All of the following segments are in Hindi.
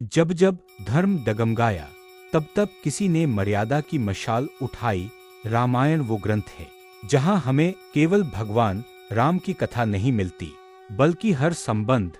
जब जब धर्म डगमगाया, तब तब किसी ने मर्यादा की मशाल उठाई। रामायण वो ग्रंथ है जहां हमें केवल भगवान राम की कथा नहीं मिलती, बल्कि हर संबंध,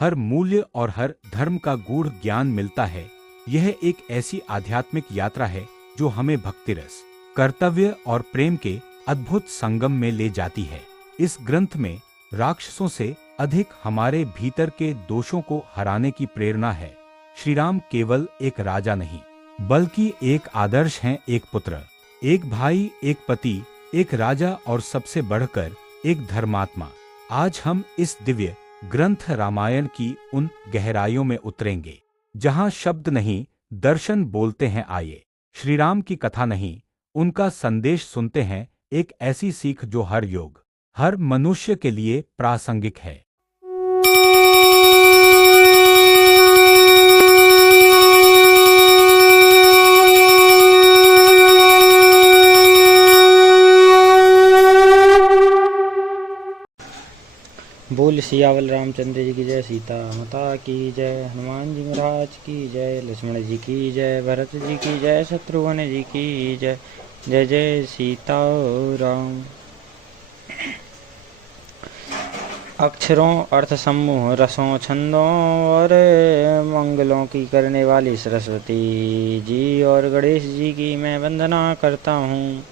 हर मूल्य और हर धर्म का गूढ़ ज्ञान मिलता है। यह एक ऐसी आध्यात्मिक यात्रा है जो हमें भक्ति रस, कर्तव्य और प्रेम के अद्भुत संगम में ले जाती है। इस ग्रंथ में राक्षसों से अधिक हमारे भीतर के दोषों को हराने की प्रेरणा है। श्री राम केवल एक राजा नहीं, बल्कि एक आदर्श हैं, एक पुत्र, एक भाई, एक पति, एक राजा और सबसे बढ़कर एक धर्मात्मा। आज हम इस दिव्य ग्रंथ रामायण की उन गहराइयों में उतरेंगे जहां शब्द नहीं, दर्शन बोलते हैं। आइए श्री राम की कथा नहीं, उनका संदेश सुनते हैं, एक ऐसी सीख जो हर युग, हर मनुष्य के लिए प्रासंगिक है। बोल सियावल रामचंद्र जी की जय, सीता माता की जय, हनुमान जी महाराज की जय, लक्ष्मण जी की जय, भरत जी की जय, शत्रुघ्न जी की जय। जय जय सीता राम। अक्षरों, अर्थ समूह, रसों, छंदों और मंगलों की करने वाली सरस्वती जी और गणेश जी की मैं वंदना करता हूँ।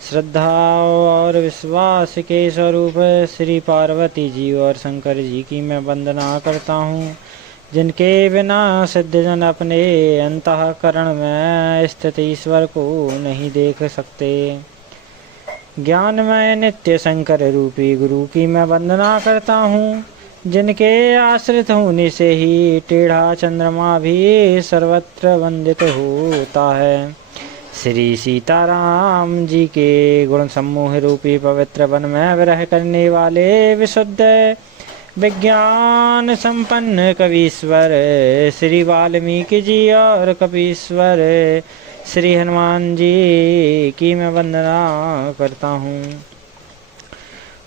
श्रद्धा और विश्वास के स्वरूप श्री पार्वती जी और शंकर जी की मैं वंदना करता हूँ, जिनके बिना सिद्धजन अपने अंतःकरण में स्थित ईश्वर को नहीं देख सकते। ज्ञानमय नित्य शंकर रूपी गुरु की मैं वंदना करता हूँ, जिनके आश्रित होने से ही टेढ़ा चंद्रमा भी सर्वत्र वंदित होता है। श्री सीताराम जी के गुण समूह रूपी पवित्र वन में विरह करने वाले विशुद्ध विज्ञान संपन्न कवीश्वर श्री वाल्मीकि जी और कपीश्वर श्री हनुमान जी की मैं वंदना करता हूँ।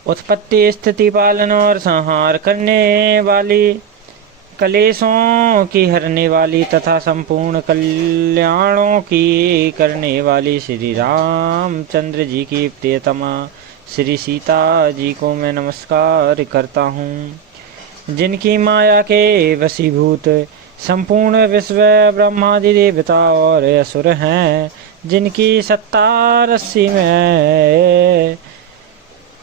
उत्पत्ति, स्थिति, पालन और संहार करने वाली, कलेशों की हरने वाली तथा संपूर्ण कल्याणों की करने वाली श्री रामचंद्र जी की प्रियतमा श्री सीता जी को मैं नमस्कार करता हूँ, जिनकी माया के वशीभूत संपूर्ण विश्व ब्रह्मादि देवता और असुर हैं, जिनकी सत्ता रस्सी में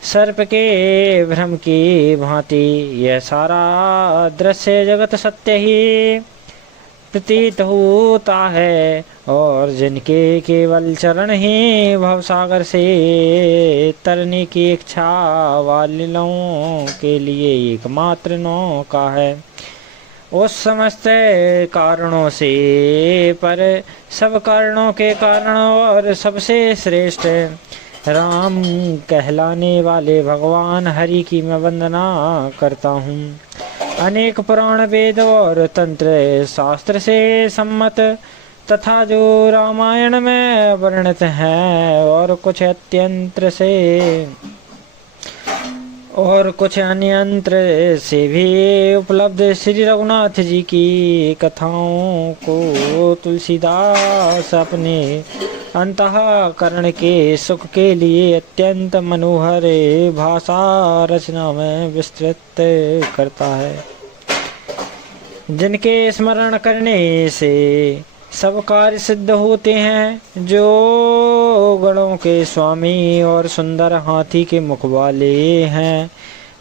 सर्प के भ्रम की भांति यह सारा दृश्य जगत सत्य ही प्रतीत होता है, और जिनके केवल चरण ही भवसागर से तरने की इच्छा वालों के लिए एकमात्र नौका है। उस समस्त कारणों से पर सब कारणों के कारण और सबसे श्रेष्ठ राम कहलाने वाले भगवान हरि की मैं वंदना करता हूँ। अनेक पुराण, वेद और तंत्र शास्त्र से सम्मत तथा जो रामायण में वर्णित हैं और कुछ अन्यंत्र से भी उपलब्ध श्री रघुनाथ जी की कथाओं को तुलसीदास अपने अंतःकरण के सुख के लिए अत्यंत मनोहर भाषा रचना में विस्तृत करता है, जिनके स्मरण करने से सब कार्य सिद्ध होते हैं। जो गणों के स्वामी और सुंदर हाथी के मुख वाले हैं,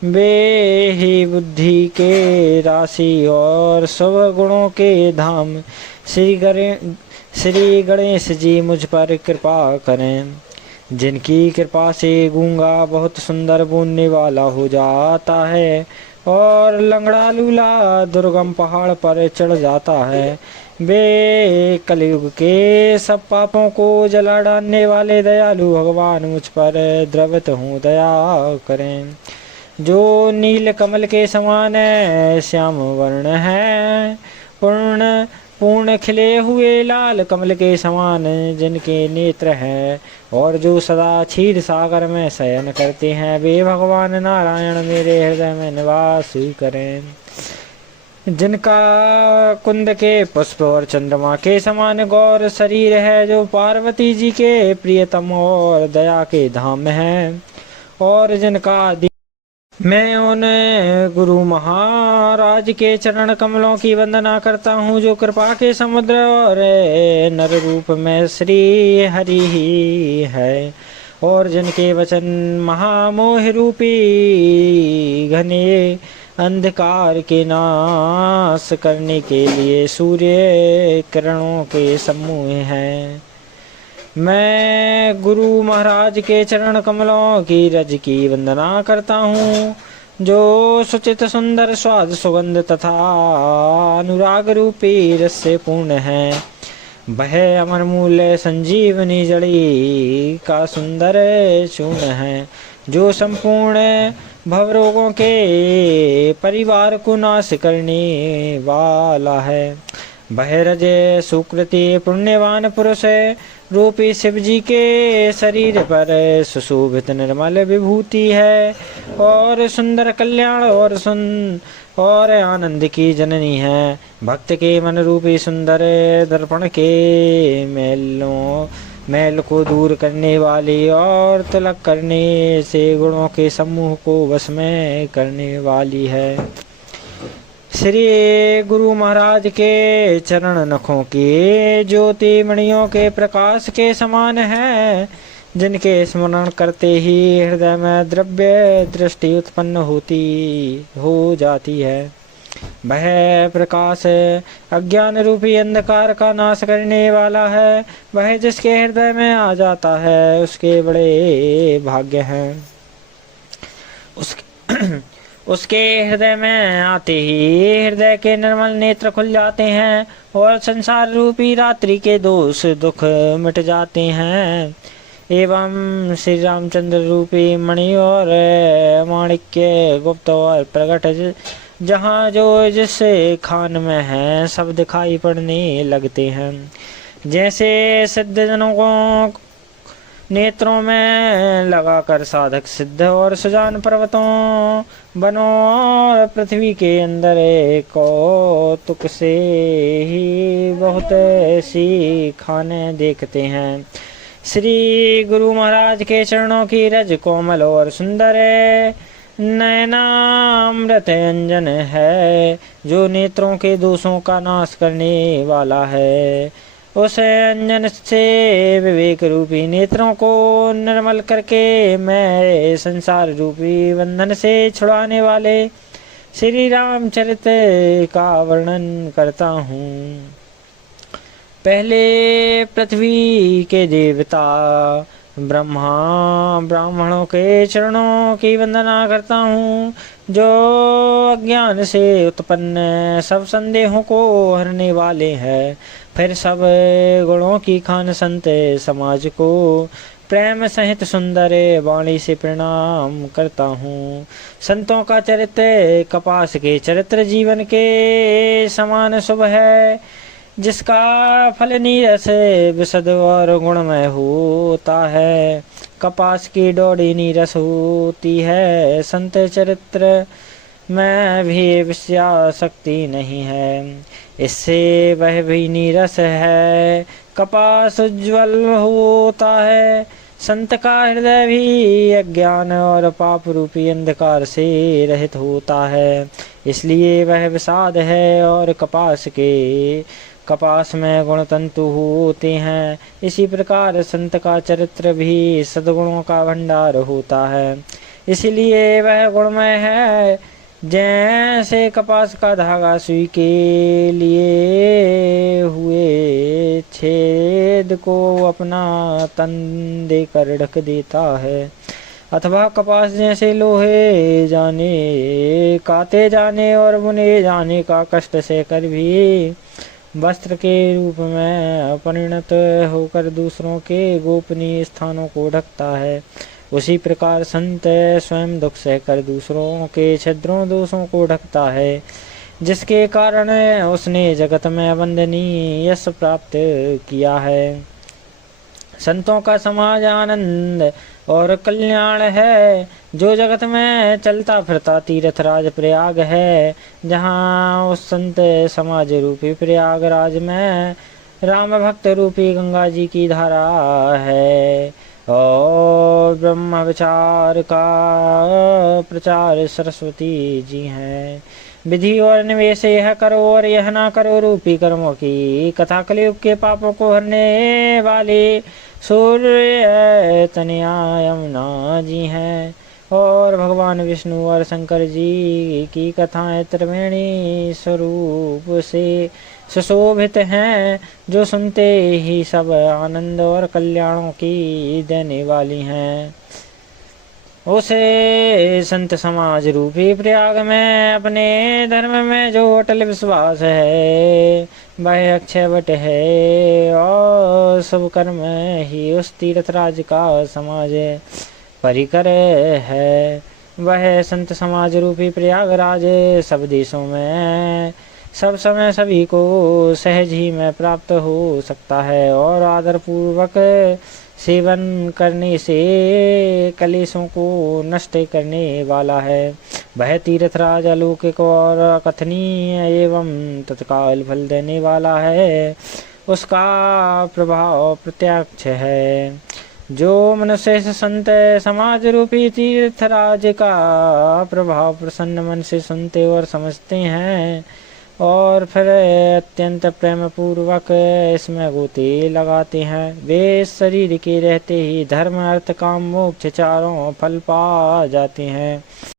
वे ही बुद्धि के राशि और सब गुणों के धाम श्री गणेश जी मुझ पर कृपा करें, जिनकी कृपा से गूंगा बहुत सुंदर बोलने वाला हो जाता है और लंगड़ा लूला दुर्गम पहाड़ पर चढ़ जाता है। वे कलयुग के सब पापों को जला डालने वाले दयालु भगवान मुझ पर द्रवित हूँ, दया करें। जो नील कमल के समान श्याम वर्ण है, पूर्ण खिले हुए लाल कमल के समान जिनके नेत्र हैं, और जो सदा क्षीर सागर में शयन करते हैं, वे भगवान नारायण मेरे हृदय में निवास करें। जिनका कुंद के पुष्प और चंद्रमा के समान गौर शरीर है, जो पार्वती जी के प्रियतम और दया के धाम है, और जिनका मैं उन गुरु महाराज के चरण कमलों की वंदना करता हूँ, जो कृपा के समुद्र और नर रूप में श्री हरि ही है, और जिनके वचन महामोह रूपी घने अंधकार के नाश करने के लिए सूर्य किरणों के समूह हैं। मैं गुरु महाराज के चरण कमलों की रज की वंदना करता हूँ, जो सुचित सुंदर स्वाद सुगंध तथा अनुराग रूपी रस से पूर्ण है। वह अमर मूल्य संजीवनी जड़ी का सुंदर चूर्ण है, जो संपूर्ण भवरोगों के परिवार को नाश करने वाला है। वह रज सुकृति पुण्यवान पुरुष रूपी शिव जी के शरीर पर सुशोभित निर्मल विभूति है, और सुंदर कल्याण और आनंद की जननी है। भक्त के मन रूपी सुंदर दर्पण के मैल को दूर करने वाली और तिलक करने से गुणों के समूह को वश में करने वाली है। श्री गुरु महाराज के चरण नखों की ज्योति मणियों के प्रकाश के समान है, जिनके स्मरण करते ही हृदय में द्रव्य दृष्टि उत्पन्न हो जाती है। वह प्रकाश अज्ञान रूपी अंधकार का नाश करने वाला है। वह जिसके हृदय में आ जाता है उसके बड़े भाग्य हैं। उसके हृदय में आते ही हृदय के निर्मल नेत्र खुल जाते हैं, और संसार रूपी रात्रि के दोष दुख मिट जाते हैं। एवं श्री रामचंद्र रूपी मणि और माणिक्य गुप्त और प्रकट जहाँ जो जिस खान में है सब दिखाई पड़ने लगते हैं। जैसे सिद्धजनों को नेत्रों में लगाकर साधक सिद्ध और सुजान पर्वतों वनों और पृथ्वी के अंदर कौतुक से ही बहुत सी खाने देखते हैं। श्री गुरु महाराज के चरणों की रज कोमल और सुंदर नयनामृत अंजन है, जो नेत्रों के दोषों का नाश करने वाला है। उस अंजन से विवेक रूपी नेत्रों को निर्मल करके मैं संसार रूपी बंधन से छुड़ाने वाले श्री रामचरित का वर्णन करता हूँ। पहले पृथ्वी के देवता ब्राह्मणों के चरणों की वंदना करता हूँ, जो अज्ञान से उत्पन्न सब संदेहों को हरने वाले हैं। फिर सब गुणों की खान संत समाज को प्रेम सहित सुंदर वाणी से प्रणाम करता हूँ। संतों का चरित्र कपास के चरित्र जीवन के समान शुभ है, जिसका फल नीरस विशद और गुणमय होता है। कपास की डोरी नीरस होती है, संत चरित्र में भी विषयासक्ति नहीं है, इससे वह भी नीरस है। कपास उज्ज्वल होता है, संत का हृदय भी अज्ञान और पाप रूपी अंधकार से रहित होता है, इसलिए वह विषाद है। और कपास में गुण तंतु होते हैं, इसी प्रकार संत का चरित्र भी सद्गुणों का भंडार होता है, इसलिए वह गुणमय है। जैसे कपास का धागा सुई के लिए हुए छेद को अपना तन देकर ढक देता है, अथवा कपास जैसे लोहे जाने काते जाने और बुने जाने का कष्ट सहकर भी वस्त्र के रूप में परिणत होकर दूसरों के गोपनीय स्थानों को ढकता है, उसी प्रकार संत स्वयं दुख सहकर दूसरों के छिद्रों दोषों को ढकता है, जिसके कारण उसने जगत में वंदनीय यश प्राप्त किया है। संतों का समाज आनंद और कल्याण है। जो जगत में चलता फिरता तीर्थराज प्रयाग है, जहाँ उस संत समाज रूपी प्रयागराज में राम भक्त रूपी गंगा जी की धारा है। और ब्रह्म विचार का प्रचार सरस्वती जी हैं। विधि और निवेश यह करो और यह ना करो रूपी कर्मों की कथा कलयुग के पापों को हरने वाली सूर्य तनया यमुना जी हैं। और भगवान विष्णु और शंकर जी की कथाएं त्रिवेणी स्वरूप से सुशोभित हैं, जो सुनते ही सब आनंद और कल्याणों की देने वाली हैं। उसे संत समाज रूपी प्रयाग में अपने धर्म में जो अटल विश्वास है, वह अक्षय वट है। और सब कर्म ही उस तीर्थराज का समाज परिकर है। वह संत समाज रूपी प्रयागराज सब देशों में सब समय सभी को सहज ही में प्राप्त हो सकता है। और आदर पूर्वक सेवन करने से कलेशों को नष्ट करने वाला है। वह तीर्थराज अलौकिक और अकथनीय एवं तत्काल फल देने वाला है। उसका प्रभाव प्रत्यक्ष है। जो मनुष्य संत समाज रूपी तीर्थराज का प्रभाव प्रसन्न मन से सुनते और समझते हैं, और फिर अत्यंत प्रेम पूर्वक इसमें गोते लगाते हैं, वे शरीर के रहते ही धर्म अर्थ काम मोक्ष चारों फल पा जाते हैं।